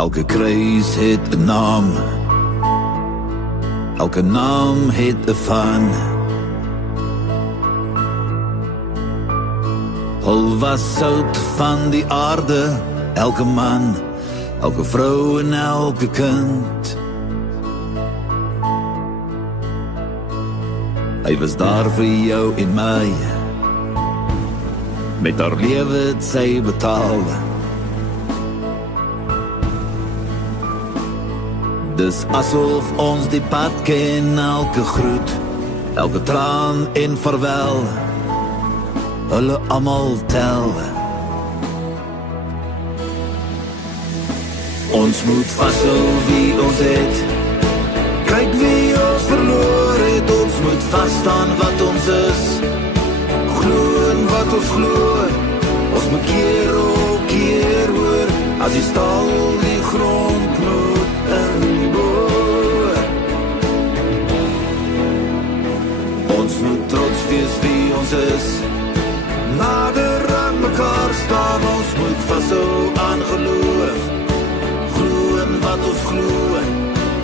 Elke kruis het 'n naam, elke naam het 'n van. Al was sout van die aarde, elke man, elke vrou en elke kind. Hy was daar vir jou en my, met haar lewe het sy betaal. Dis asof ons die pad ken, elke groet, elke traan en vaarwel, hulle almal tel. Ons moet vashou wie ons het, kyk wie ons verloor het. Ons moet vasstaan wat ons is, glo in wat ons glo. Ons moet keer op keer hoor, as die stal die grond moet inboor. Ons moet trots wees wie ons is, nader aan mekaar staan. Ons moet vashou aan geloof, glo in wat ons glo.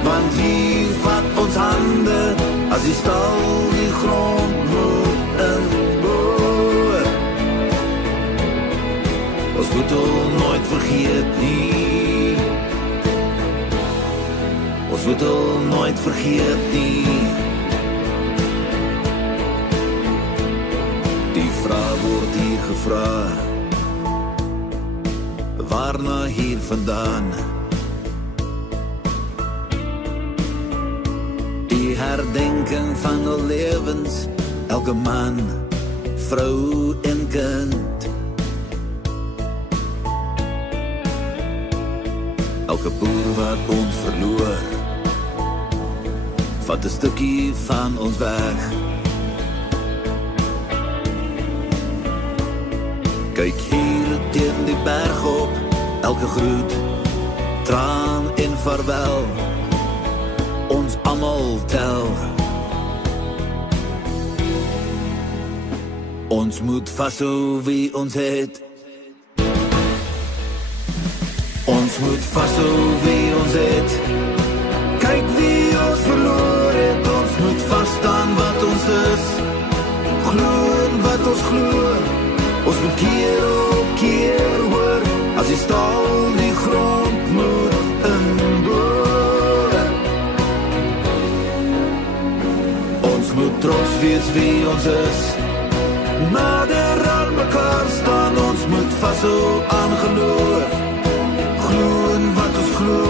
Want hier vat ons hande, as die stal die grond moet inboor. Ons moet al nooit vergeet nie, ons moet al nooit vergeet nie. Die vraag word hier gevra, waarna hier vandaan? Die herdenking van al lewens, elke man, vrou en kind. Elke boer wat ons verloor, vat 'n stukkie van ons weg. Kyk hier teen die berg op, elke groet, traan en vaarwel, ons almal tel. Ons moet vashou wie ons het, ons moet vashou wie ons het, kyk wie ons verloor het. Ons moet vasstaan wat ons is, glo in wat ons glo. Ons moet keer op keer hoor, as die stal die grond moet inboor. Ons moet trots wees wie ons is, nader aan mekaar staan. Ons moet vashou aan geloof, glo in wat ons glo.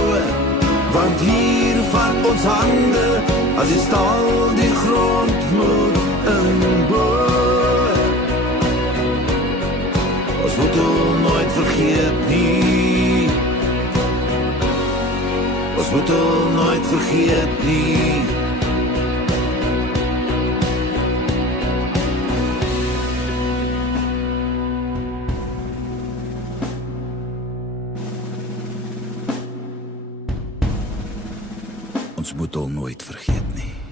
Want hier van ons hande, as die stal die grond moet inboor. Ons moet al nooit vergeet nie, ons moet al nooit vergeet nie. Ons moet al nooit vergeet nie.